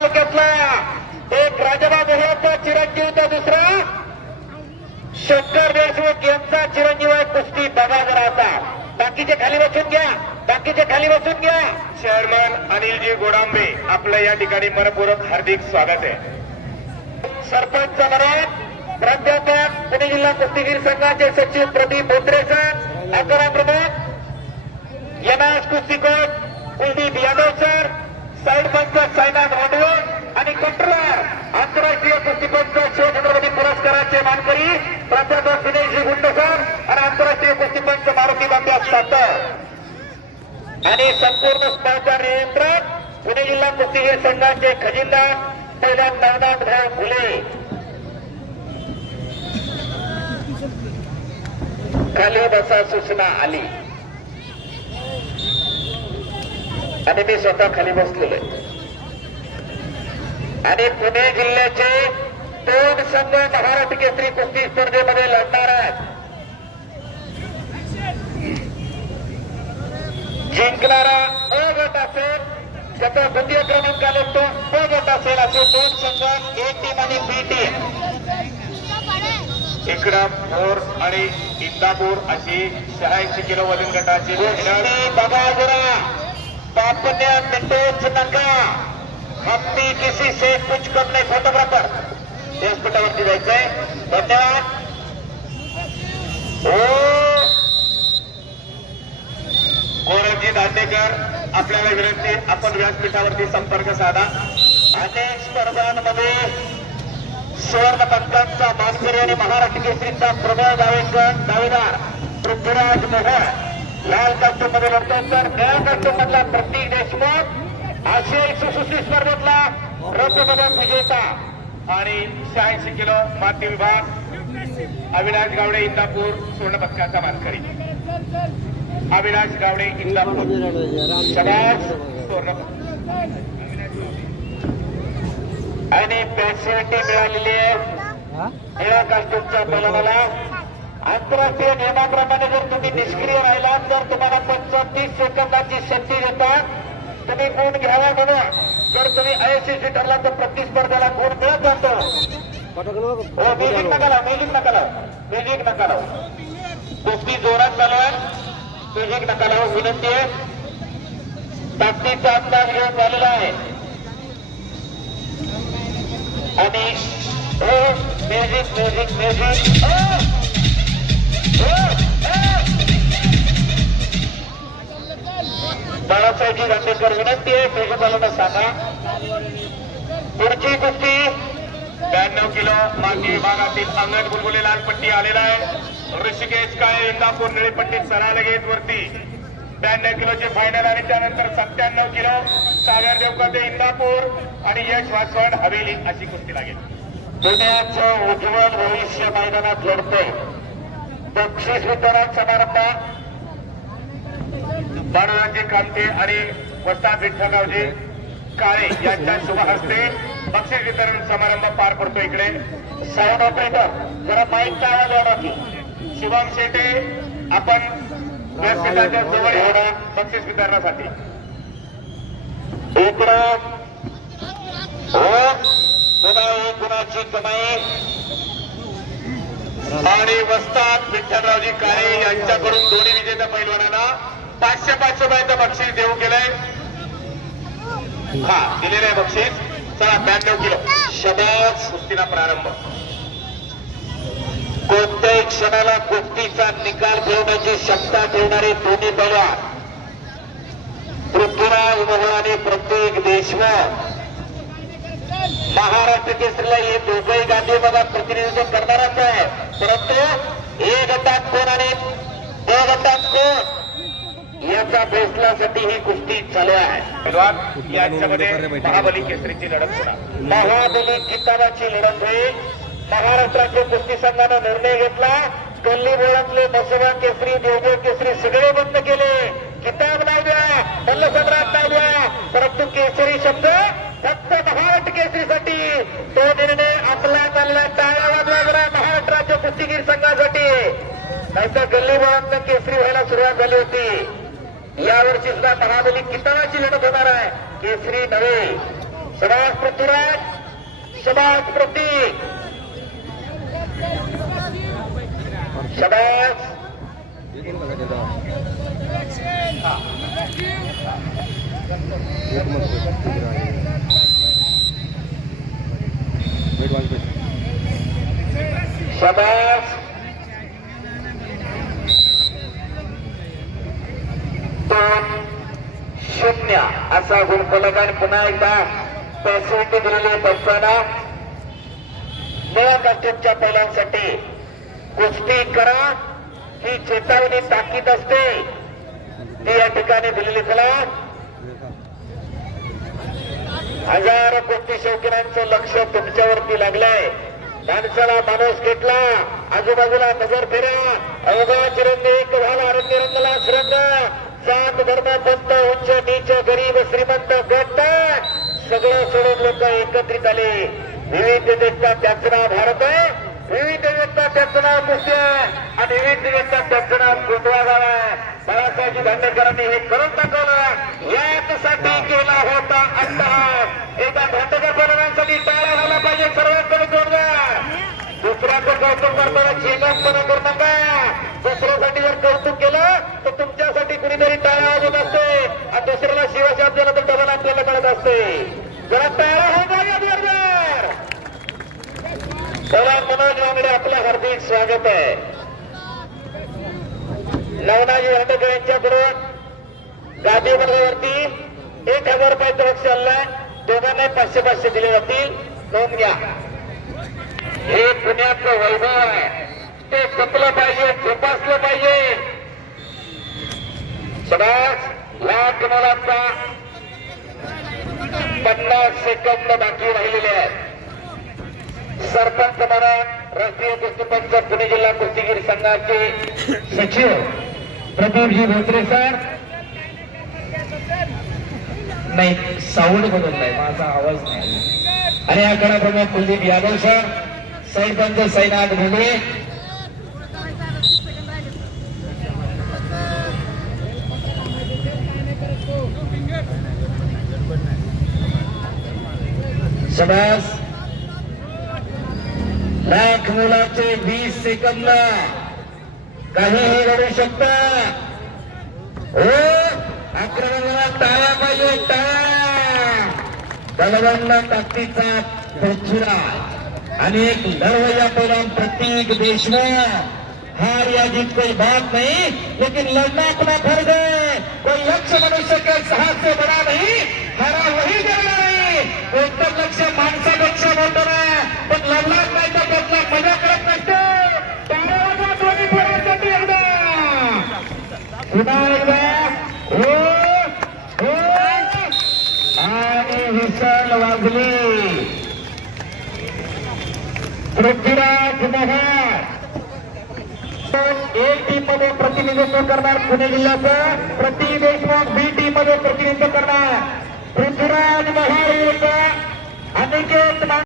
तालुक्यातला एक राजाबा मोहळाचा चिरंजीव तर दुसरा शंकर देशमुख यांचा चिरंजीव आहे कुस्ती बघा जरा आता. बाकीचे खाली बसून घ्या. बाकीचे खाली बसून घ्या. चेअरमन अनिलजी गोडांबे आपलं या ठिकाणी मनपूर्वक हार्दिक स्वागत आहे. सरपंच मराठ प्राध्यापक पुणे जिल्हा कुस्तीगीर संघाचे सचिव प्रदीप बोत्रे सर अकरा प्रमुख यनाश कुस्तीकोट कुलदीप यादव सर साईड पंच साईनाथ वाडवे आणि कंट्रोलर आंतरराष्ट्रीय कुस्तीपंच शिवछत्रपती पुरस्काराचे मानकरी प्राध्यापक विनयजी गुंडकर आणि आंतरराष्ट्रीय कुस्तीपंच मारुती बांब्या सातर आणि संपूर्ण स्पर्धा नियंत्रक पुणे जिल्हा हे संघाचे खजिनदार पहिल्या नवनाथ भाऊ फुले. खाली बसा सूचना आली आणि मी स्वतः खाली बसलेलो आहे. आणि पुणे जिल्ह्याचे दोन संघ महाराष्ट्र केसरी कुस्ती स्पर्धेमध्ये लढणार आहेत. जिंकणारा अ गट असेल त्याचा द्वितीय क्रमांक आले तो ब गट असेल असे दोन संघ ए टीम आणि बी टीम इकडं भोर आणि इंदापूर अशी शहाऐंशी किलो वजन गटाची खेळ कुस्ती बघा जरा पापण्या नका हत्ती किसी से कुछ कम नाही फोटोग्राफर व्यासपीठावरती जायचंय. धन्यवाद. हो. गोरखजी दांडेकर आपल्याला विनंती आपण व्यासपीठावरती संपर्क साधा. अनेक स्पर्धांमध्ये सुवर्ण पदकांचा मानकरी आणि महाराष्ट्र केसरीचा प्रबळ दावेकर दावेदार पृथ्वीराज मोहन लाल कास्टूममध्ये लढतो तर निळ्या कास्टूम मधला प्रतीक देशमुख. आशियाई सुसुस्ती स्पर्धेतला रौप्य पदक विजेता आणि शहाऐंशी किलो माती विभाग. अविनाश गावडे इंदापूर स्वर्ण पदकाचा मानकरी अविनाश गावडे इंदापूर. स्वर्ण. आणि पॅसिव्हिटी मिळालेली आहे. निळ्या कास्टूमच्या पलवाला आंतरराष्ट्रीय नियमाप्रमाणे जर तुम्ही निष्क्रिय राहिलात तर तुम्हाला पंचतीस सेकंदाची संधी देतात तुम्ही गुण घ्यावा म्हणून. जर तुम्ही अयशस्वी ठरला तर प्रतिस्पर्ध्याला गुण मिळत जातो हो म्युझिक नका लाव म्युझिक नका लाव म्युझिक नका लाव. कुस्ती जोरात चालू आहे. म्युझिक नका लाव विनंती आहे. ताकदीचा अंदाज घेऊन झालेला आहे. आणि हो music music music Balasaheb ji Gandekar विनंती आहे प्रेक्षकांना सांगा. पुढची कुस्ती. ब्याण्णव किलो मागे विभागातील अंगण बुलबुले लाल पट्टी आलेला आहे. ऋषिकेश काळे इंदापूर निळी पट्टी सरायला घेत वरती. ब्याण्णव किलोची फायनल आणि त्यानंतर सत्त्याण्णव किलो सागर देवकते इंदापूर आणि यश वासवड हवेली अशी कुस्ती लागेल. पुण्याचं उज्ज्वल भविष्य मैदानात लढतोय. बक्षीस वितरण समारंभ बाळाजी कामते आणि वस्ताद विठ्ठलरावजी काळे यांच्या शुभ हस्ते बक्षीस वितरण समारंभ पार पडतो इकडे. साऊंड ऑपरेटर जरा माईकचा आवाज वाढवा की. शिवम शेटे आपण व्यासपीठाच्या जवळ येणार बक्षीस वितरणासाठी इकडं. हो. पुन्हा हो, एक गुणाची कमाई. आणि वस्ताद विठ्ठलरावजी काळे यांच्याकडून दोन्ही विजेत्या पैलवानांना पाचशे पाचशे रुपयाचं बक्षीस देऊ केलंय. हा दिलेलं आहे बक्षीस. चला ब्याण्णव किलो. शबास कुस्तीला प्रारंभ. कोणत्याही क्षणाला कुस्तीचा निकाल ठेवण्याची क्षमता ठेवणारे दोन्ही पैलवान पृथ्वीराज मोहन आणि प्रत्येक देशमुख महाराष्ट्र केसरीला हे दोघंही गांधी भागात प्रतिनिधित्व करणारच आहे. परंतु ए गटात कोण आणि ब गटात कोण? याचा फैसलासाठी ही कुस्ती चालू आहे. यांच्यामध्ये महाबली केसरीची लढत होणार. महाबली किताबाची लढत होईल. महाराष्ट्राच्या कुस्ती संघानं निर्णय घेतला. गल्ली बोळातले बसवा केसरी देवदेव केसरी सगळे बंद केले. किताब नाव द्या मल्ल सम्राट नाव द्या परंतु केसरी शब्द केसरीसाठी तो निर्णय आपला चालला टाळ्या वाजला जरा महाराष्ट्राच्या कुस्तीगीर संघासाठी. नाहीतर गल्ली बोळातनं केसरी व्हायला सुरुवात झाली होती. यावर्षी सुद्धा महाबली किताबाची लढत होणार आहे. केसरी नव्हे. सुभाष पृथ्वीराज सुभाष प्रतीक. शबास शबास. दोन शून्य. असा गुणफलक पुन्हा एकदा फॅसिलिटी दिलेली पंचांना निळ्या कास्ट्यूमच्या पहिल्यांसाठी कुस्ती करा. ही चेतावणी ताकीद असते. ती या ठिकाणी दिलेली चला. हजारो कुस्ती शौकीनांचं लक्ष तुमच्यावरती लागलंय. माणसाला माणूस घेतला. आजूबाजूला नजर फिरा. अवघा चिरंग एक झाला. आरोग्य रंगला श्रंग जात धर्म पंत उच्च नीच गरीब श्रीमंत गट सगळं सोडून लोक एकत्रित आले. विविधतेचा त्याचं नाव भारत आहे. विविधतेचा त्याचं नाव कुस्ती आहे. आणि विविधतेचा त्याचं नाव कुटवा गाव आहे. बाळासाहेबजी दांडेकरांनी हे करून दाखवलं. यासाठी केला होता अट्टहास एकदा भांडेकर बनवण्यासाठी टाळा झाला पाहिजे सर्वात कमी जोरदार. दुसऱ्याचं कौतुक करताना झेलपणा करू नका दुसऱ्यासाठी जर कौतुक केलं तर तुमच्यासाठी कुणीतरी टाळा वाजवत असते. आणि दुसऱ्याला शिवशाप दिला तर डबल आपल्याला कळत असते. जरा टाळा हो पाहिजे मनोज वांगडे आपलं हार्दिक स्वागत आहे. नवनाजी हंडेकर यांच्याकडून गादी वर्गावरती एक हजार रुपयाचं बक्षीस आणलाय दोघांना पाचशे पाचशे दिले जातील. नोंद घ्या. हे पुण्याचं वैभव आहे. ते जपलं पाहिजे जोपासलं पाहिजे. सदाच लाख मुलांचा पन्नास सेकंद बाकी राहिलेले आहेत. सरपंच म्हणून राष्ट्रीय कुस्तीपंच पुणे जिल्हा कुस्तीगीर संघाचे सचिव प्रदीपजी धोत्रे सर. नाही साऊंड बदललाय माझा आवाज नाही. आणि आकडा प्रमुख कुलदीप यादव सर सरपंच सैनाथ घुगळे शबास. लाख मुलाचे वीस सेकंद काहीही घडू शकतं हो आक्रमणाला टाळा पाहिजे टाळा बलवानला ताकदीचा पृथ्वीराज आणि एक लढवय्या पैलवान प्रतीक देशमुख हार या जीत कोई बात नहीं लेकिन लड़ना अपना फर्ज है कोई लक्ष्य मनुष्य के साहस से बड़ा नहीं हरा वही जगह नहीं कोणतं लक्ष्य माणसापेक्षा मोठं नाही पण लढलाच नाही तर त्यातला मजा करत नसतो टाळ्या वाजवा दोन्ही पोरांसाठी एकदा पुन्हा एकदा हो आणि विसल पृथ्वीराज ए टीममध्ये प्रतिनिधित्व करणार पुणे जिल्ह्याचं प्रति देशमुख बी टीममध्ये प्रतिनिधित्व करणार पृथ्वीराज महार अनिकेत